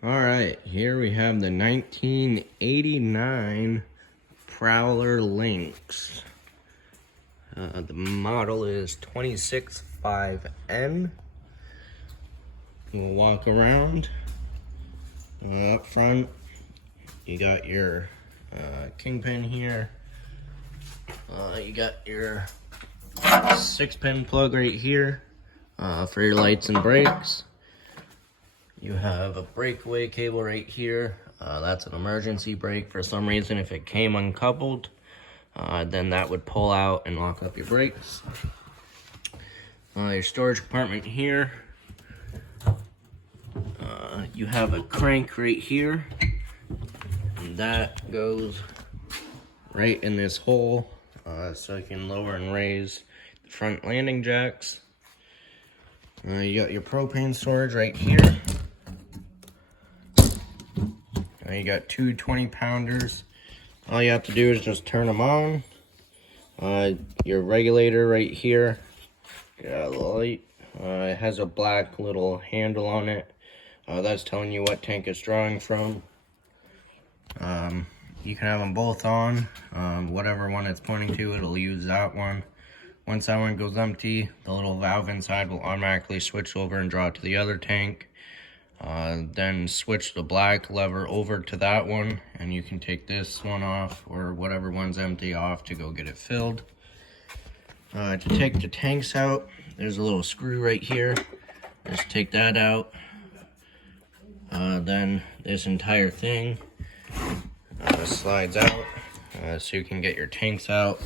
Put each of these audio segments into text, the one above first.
All right, here we have the 1989 Prowler Lynx. The model is 265N. We'll walk around. Up front, you got your kingpin here. You got your 6-pin plug right here for your lights and brakes. You have a breakaway cable right here. That's an emergency brake. For some reason, if it came uncoupled, then that would pull out and lock up your brakes. Your storage compartment here. You have a crank right here, and that goes right in this hole, so you can lower and raise the front landing jacks. You got your propane storage right here. You got two 20-pounders. All you have to do is just turn them on. Your regulator right here. Got a light. It has a black little handle on it. That's telling you what tank it's drawing from. You can have them both on. Whatever one it's pointing to, it'll use that one. Once that one goes empty, the little valve inside will automatically switch over and draw to the other tank. Then switch the black lever over to that one, and you can take this one off, or whatever one's empty off, to go get it filled. To take the tanks out, there's a little screw right here. Just take that out. Then this entire thing slides out, so you can get your tanks out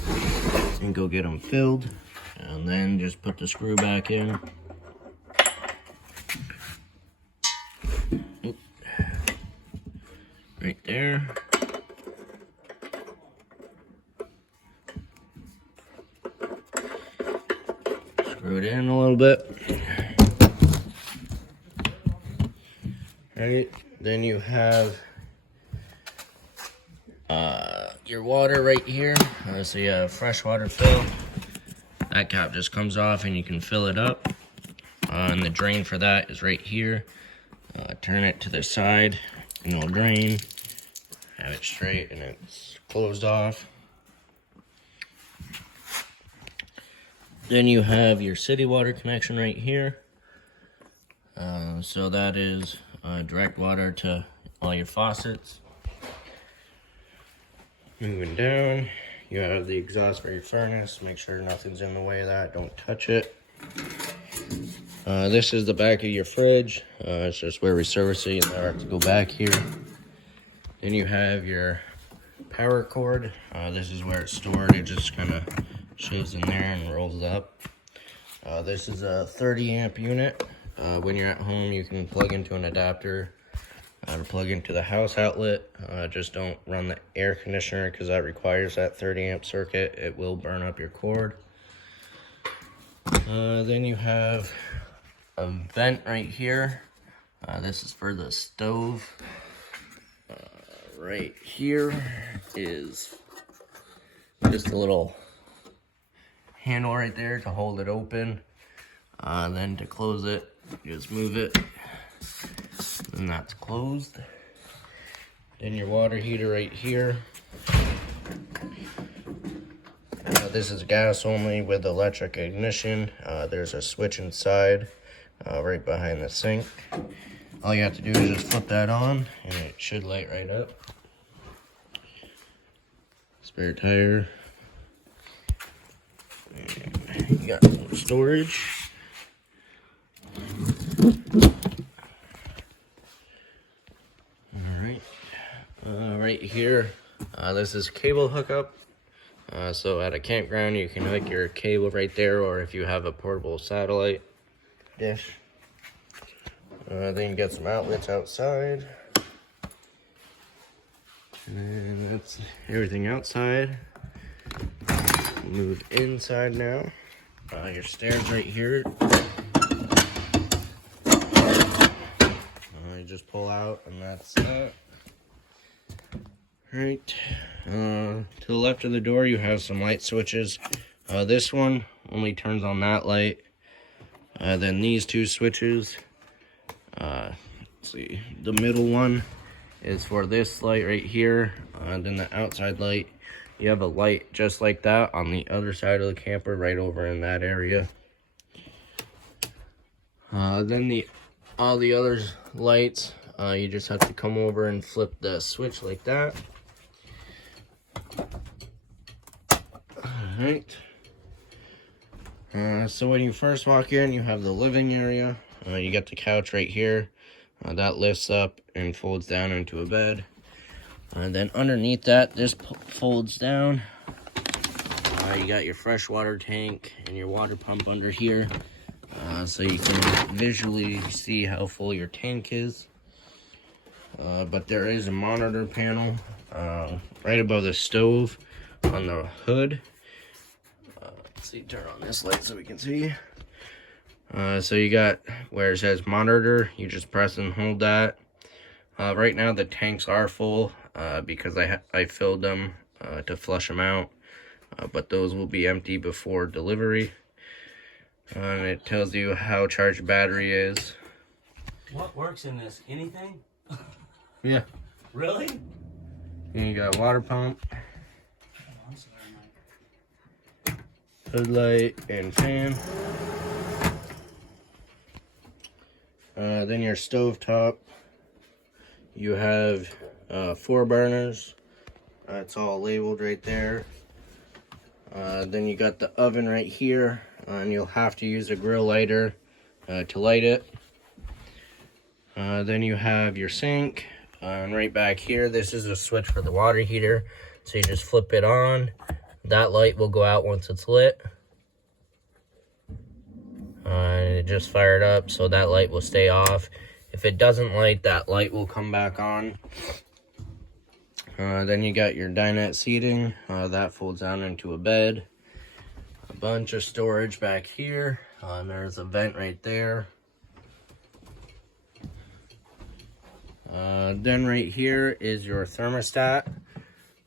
and go get them filled. And then just put the screw back in. Right there. Screw it in a little bit. Right, then you have your water right here. So you have freshwater fill. That cap just comes off and you can fill it up. And the drain for that is right here. Turn it to the side and it'll drain. Have it straight and it's closed off. Then you have your city water connection right here. So that is direct water to all your faucets. Moving down, you have the exhaust for your furnace. Make sure nothing's in the way of that. Don't touch it. This is the back of your fridge. It's just where we service it. You never have to go back here. Then you have your power cord. This is where it's stored. It just kind of shaves in there and rolls up. This is a 30 amp unit. When you're at home, you can plug into an adapter or plug into the house outlet. Just don't run the air conditioner because that requires that 30 amp circuit. It will burn up your cord. Then you have a vent right here. This is for the stove. Right here is just a little handle right there to hold it open. Then to close it, just move it, and that's closed. Then your water heater right here. This is gas only with electric ignition. There's a switch inside, right behind the sink. All you have to do is just flip that on, and it should light right up. Spare tire. And you got some storage. Alright. Right here, this is cable hookup. So at a campground, you can hook your cable right there, or if you have a portable satellite dish. Then you got some outlets outside. And that's everything outside. Move inside now. Your stairs right here. You just pull out, and that's that. Right. To the left of the door, you have some light switches. This one only turns on that light. Then these two switches see, the middle one is for this light right here. Then the outside light, you have a light just like that on the other side of the camper, right over in that area. Then all the other lights, you just have to come over and flip the switch like that. Alright. So when you first walk in, you have the living area. You got the couch right here. That lifts up and folds down into a bed. And then underneath that, this folds down. You got your freshwater tank and your water pump under here. So you can visually see how full your tank is. But there is a monitor panel right above the stove on the hood. Let's see, turn on this light so we can see. So you got where it says monitor, you just press and hold that. Right now the tanks are full because I filled them to flush them out. But those will be empty before delivery. And it tells you how charged the battery is. What works in this? Anything? Yeah. Really? And you got water pump, hood light, and fan. Then your stove top. You have 4 burners. It's all labeled right there. Then you got the oven right here, and you'll have to use a grill lighter to light it. Then you have your sink, and right back here, this is a switch for the water heater. So you just flip it on. That light will go out once it's lit. And it just fired up, so that light will stay off. If it doesn't light, that light will come back on. Then you got your dinette seating. That folds down into a bed. A bunch of storage back here. And there's a vent right there. Then right here is your thermostat.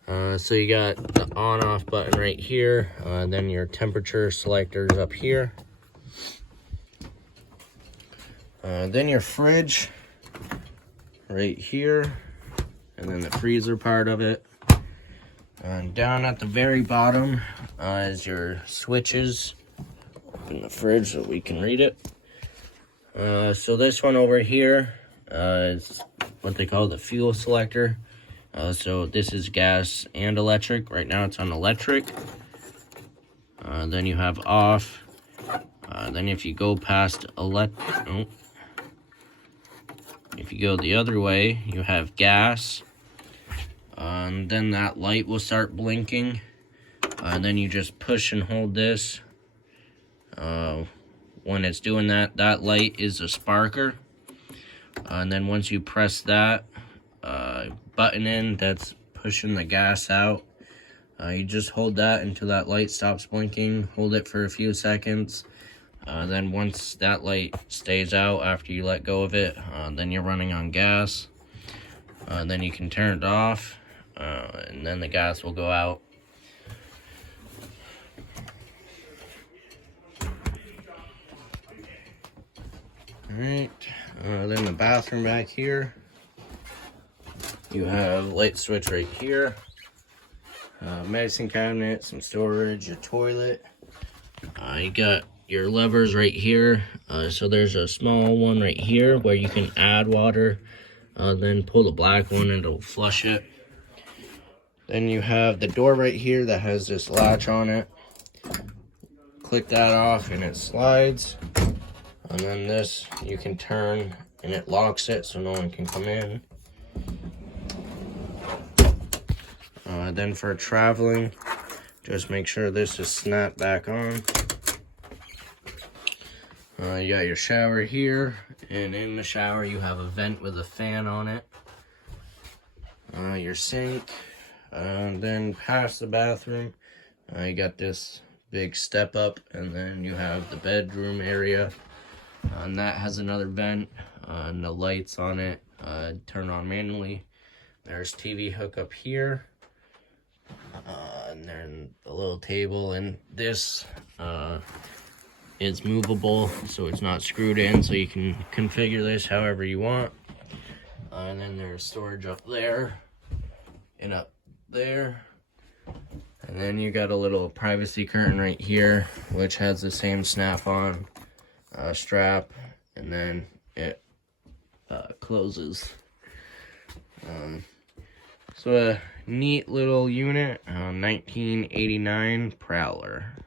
So you got the on-off button right here. Then your temperature selectors up here. Then your fridge right here, and then the freezer part of it. And down at the very bottom is your switches. Open the fridge so we can read it. So this one over here is what they call the fuel selector. So this is gas and electric. Right now it's on electric. Then you have off. Then if you go past if you go the other way, you have gas. And then that light will start blinking. And then you just push and hold this. When it's doing that, that light is a sparker. And then once you press that button in, that's pushing the gas out. You just hold that until that light stops blinking. Hold it for a few seconds. Then once that light stays out after you let go of it, then you're running on gas. Then you can turn it off, and then the gas will go out. Alright, then the bathroom back here. You have light switch right here. Medicine cabinet, some storage, your toilet. You got your levers right here. So there's a small one right here where you can add water. Then pull the black one and it'll flush it. Then you have the door right here that has this latch on it. Click that off and it slides. And then this you can turn and it locks it so no one can come in. Then for traveling, just make sure this is snapped back on. You got your shower here, and in the shower you have a vent with a fan on it. Your sink, then past the bathroom, you got this big step up, and then you have the bedroom area, and that has another vent, and the lights on it turn on manually. There's TV hookup here, and then the little table, and this is movable, so it's not screwed in, so you can configure this however you want. And then there's storage up there and up there. And then you got a little privacy curtain right here, which has the same snap-on strap, and then it closes. So a neat little unit, 1989 Prowler.